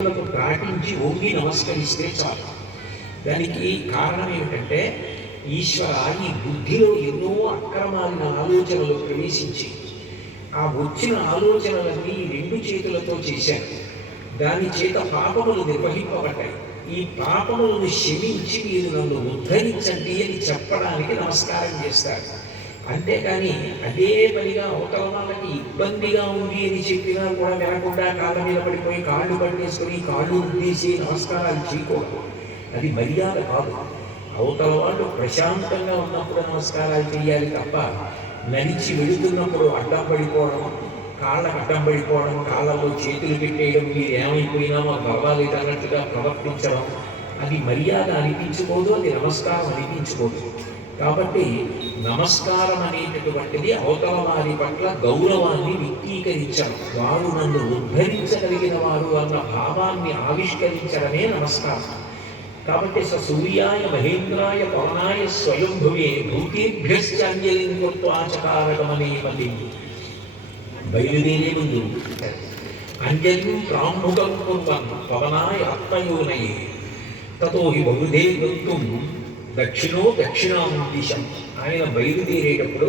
ప్రార్థించి వంగి నమస్కరిస్తే చాలు. దానికి కారణం ఏమిటంటే ఈశ్వర ఈ బుద్ధిలో ఎన్నో అక్రమాలైన ఆలోచనలు ప్రవేశించి ఆ వచ్చిన ఆలోచనలన్నీ రెండు చేతులతో చేశాను. దాని చేత పాపములు నిర్వహింపబడ్డాయి. ఈ పాపములను క్షమించి మీరు నన్ను ఉద్ధరించండి అని చెప్పడానికి నమస్కారం చేస్తారు. అంతేకాని అదే పనిగా అవతల వాళ్ళకి ఇబ్బందిగా ఉంది అని చెప్పినా కూడా వినకుండా కాళ్ళ మీద పడిపోయి కాళ్ళు పట్టేసుకొని కాళ్ళు ఉద్దేశి నమస్కారాలు చేయకూడదు. అది మర్యాద కాదు. అవతల వాళ్ళు ప్రశాంతంగా ఉన్నప్పుడు నమస్కారాలు చేయాలి తప్ప నడిచి వెళుతున్నప్పుడు అడ్డం పడిపోవడం, కాళ్ళకు అడ్డం పడిపోవడం, కాళ్ళలో చేతులు పెట్టేయడం, మీరు ఏమైపోయినా మాకు పర్వాలేదు అన్నట్టుగా ప్రవర్తించడం అది మర్యాద అనిపించుకోదు, అది నమస్కారం అనిపించుకోదు. కాబట్టి నమస్కారం అనేటటువంటిది అవతల వారి పట్ల గౌరవాన్ని వ్యక్తీకరించడం, వారు నన్ను ఉద్ధరించగలిగిన వారు అన్న భావాన్ని ఆవిష్కరించడమే నమస్కారం. కాబట్టి సూర్యాయ మహేంద్రాయ పవనాయ స్వయంభువే భూతేభ్యశ్చాంజలిం కృత్వాచకారగమనే మళ్ళీ బయలుదేరే ముందు అంజలిం ప్రాముఖం కుర్వన్ పవనాయ ఆత్మయోనయే తతో హి బహుదే గంతుం దక్షిణో దక్షిణాం దిశం. ఆయన బయలుదేరేటప్పుడు